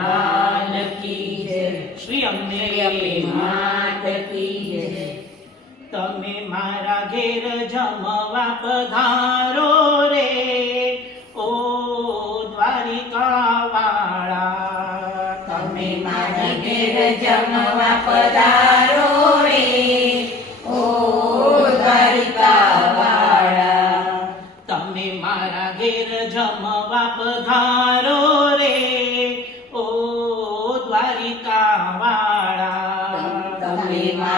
લાલ કી જય. શ્રી અમને શ્રી અંબે માત કી જય. તમે મારા ઘેર જમવા પધારો રે. ઓ દ્વારિકા વાળા તમે મારા ઘેર જમવા પધારો રે. ઓ દ્વારિકા વાળા તમે મારા ઘેર જમવા પધારો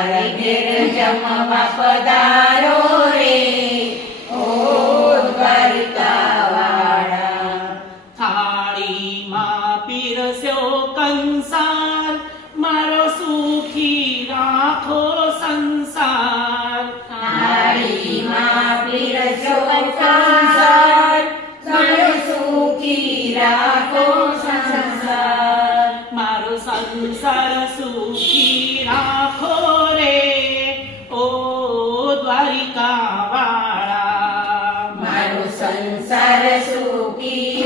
મારા ઘેર જમવા પધારો રે.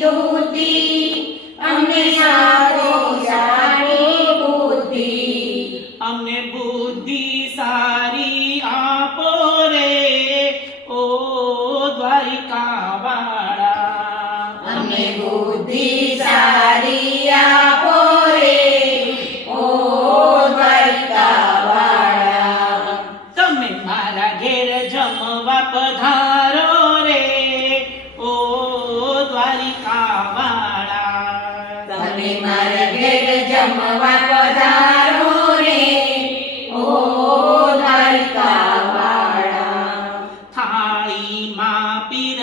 પીરસી દૂધી અમને સારી સારી બુદ્ધિ અમને બુદ્ધિ સારી આપો રે ઓ દ્વારિકા વાળા અમને બુદ્ધિ સારી காளி மா பிற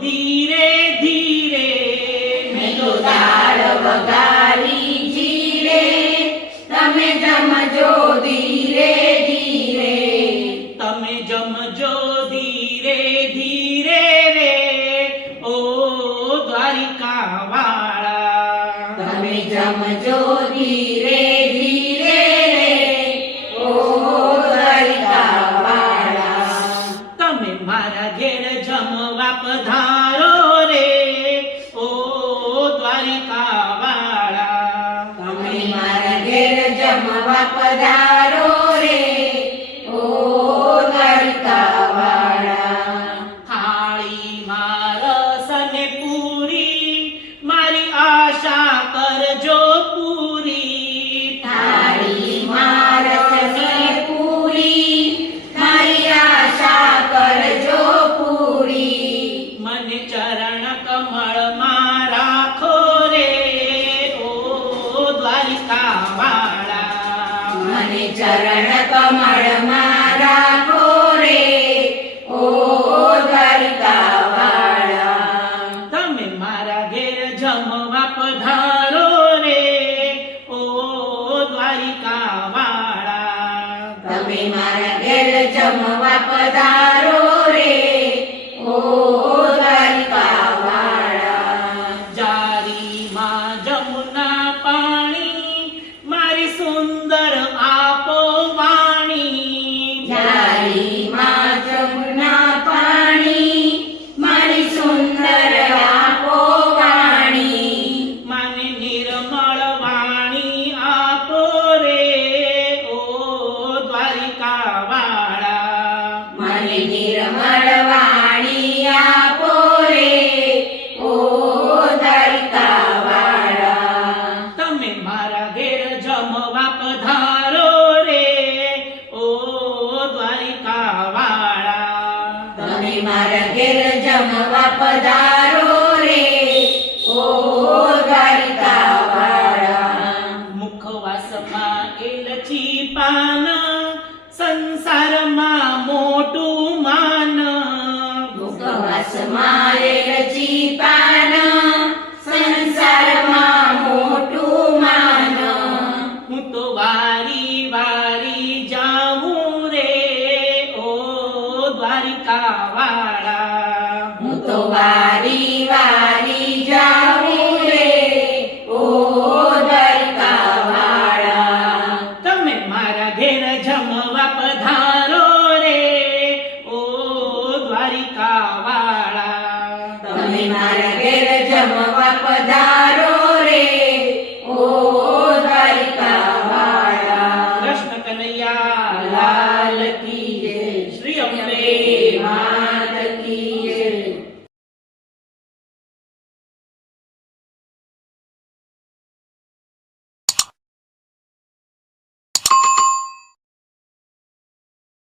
ધીરે ધીરે મેં તો દાળ વઘારી જીરે તમે જમજો તમે મારા ઘેર જમવા પધારો રે ઓ દ્વારિકા વાળા તમે મારા ઘેર જમવા પધારો ચરણ કમળમાં રાખો રે ઓ દ્વારિકા વાળા તમે મારા ઘેર જમવા પધારો રે. ઓ દ્વારિકા વાળા. તમે મારા ઘેર જમવા પધારો રે. ઓ જમવા તો વારી વારી રે ઓ તમે મારા ઘેર જમવા પધારો રે ઓ દ્વારિકા વાળા તમે મારા ઘેર જમવા પધારો રે ઓ દ્વારિકા કૃષ્ણ કનૈયા લાલ કી જય શ્રી અંબે માં